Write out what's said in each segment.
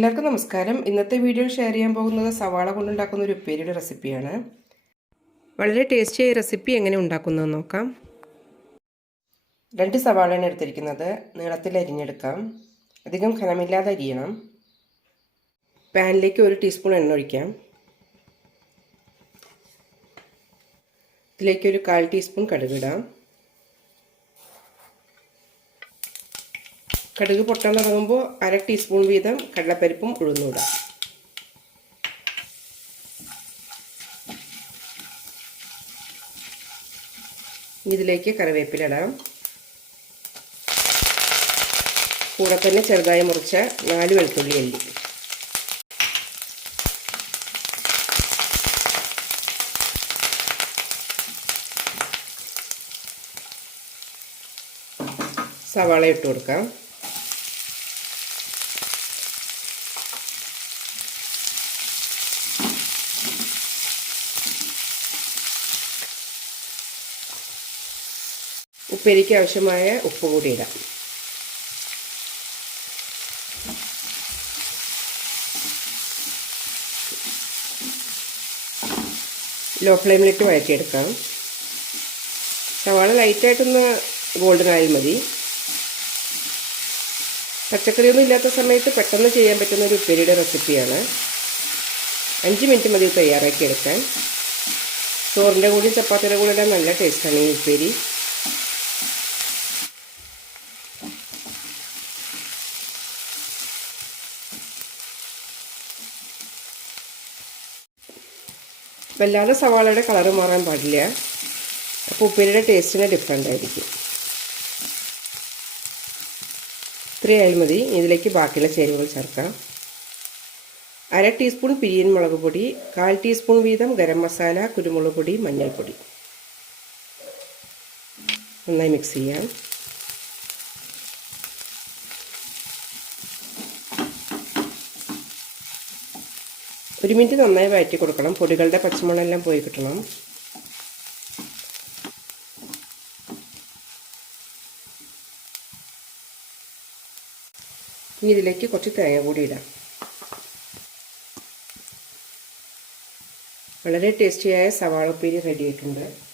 എല്ലാവർക്കും നമസ്കാരം. ഇന്നത്തെ വീഡിയോയിൽ ഷെയർ ചെയ്യാൻ പോകുന്നത് സവാള കൊണ്ടുണ്ടാക്കുന്ന ഒരു ഉപ്പേരിയുടെ റെസിപ്പിയാണ് വളരെ ടേസ്റ്റിയായ റെസിപ്പി എങ്ങനെ ഉണ്ടാക്കുന്നതെന്ന് നോക്കാം. രണ്ട് സവാളയാണ് എടുത്തിരിക്കുന്നത്. നീളത്തിൽ അരിഞ്ഞെടുക്കാം. അധികം ഖനമില്ലാതെ അരിയണം. പാനിലേക്ക് ഒരു ടീസ്പൂൺ എണ്ണ ഒഴിക്കാം. ഇതിലേക്ക് ഒരു കാൽ ടീസ്പൂൺ കടുകിടാം കടുക് പൊട്ടാൻ തുടങ്ങുമ്പോൾ അര ടീസ്പൂൺ വീതം കടലപ്പരിപ്പും ഉഴുന്നൂടാം ഇതിലേക്ക് കറിവേപ്പില ഇടാം. കൂടെ തന്നെ ചെറുതായി മുറിച്ച നാല് വെളുത്തുള്ളി അല്ലി. സവാള ഇട്ട് കൊടുക്കാം. ഉപ്പേരിക്ക് ആവശ്യമായ ഉപ്പ് കൂടി ഇടാം. ലോ ഫ്ലെയിമിലിട്ട് വഴറ്റിയെടുക്കാം. സവാള ലൈറ്റായിട്ടൊന്ന് ഗോൾഡൻ ആയാൽ മതി. പച്ചക്കറിയൊന്നും ഇല്ലാത്ത സമയത്ത് പെട്ടെന്ന് ചെയ്യാൻ പറ്റുന്ന ഒരു ഉപ്പേരിയുടെ റെസിപ്പിയാണ്. അഞ്ച് മിനിറ്റ് മതി തയ്യാറാക്കി എടുക്കാൻ ചോറിന്റെ കൂടി ചപ്പാത്തിയുടെ കൂടെ നല്ല ടേസ്റ്റാണ് ഈ ഉപ്പേരി. വല്ലാതെ സവാളയുടെ കളർ മാറാൻ പാടില്ല. അപ്പോൾ ഉപ്പേരിയുടെ ടേസ്റ്റിന് ഡിഫറെന്റ് ആയിരിക്കും. ഇത്രയായാൽ മതി. ഇതിലേക്ക് ബാക്കിയുള്ള ചേരുവകൾ ചേർക്കാം. അര ടീസ്പൂൺ പിരിയൻ മുളക് പൊടി കാൽ ടീസ്പൂൺ വീതം ഗരം മസാല കുരുമുളക് പൊടി മഞ്ഞൾപ്പൊടി. നന്നായി മിക്സ് ചെയ്യാം. ഒരു മിനിറ്റ് നന്നായി വഴറ്റി കൊടുക്കണം. പൊടികളുടെ പച്ചമുളകെല്ലാം പോയി കിട്ടണം. ഇനി ഇതിലേക്ക് കുറച്ച് തേങ്ങ കൂടി ഇടാം. വളരെ ടേസ്റ്റിയായ സവാള ഉപ്പേരി റെഡി ആയിട്ടുണ്ട്.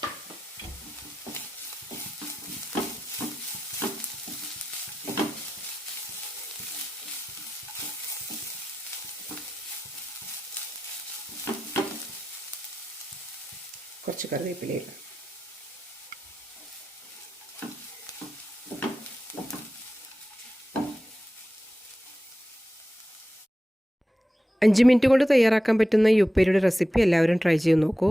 കുറച്ച് കറിവേപ്പിലയില്ല അഞ്ച് മിനിറ്റ് കൊണ്ട് തയ്യാറാക്കാൻ പറ്റുന്ന ഈ ഉപ്പേരിയുടെ റെസിപ്പി എല്ലാവരും ട്രൈ ചെയ്ത് നോക്കൂ.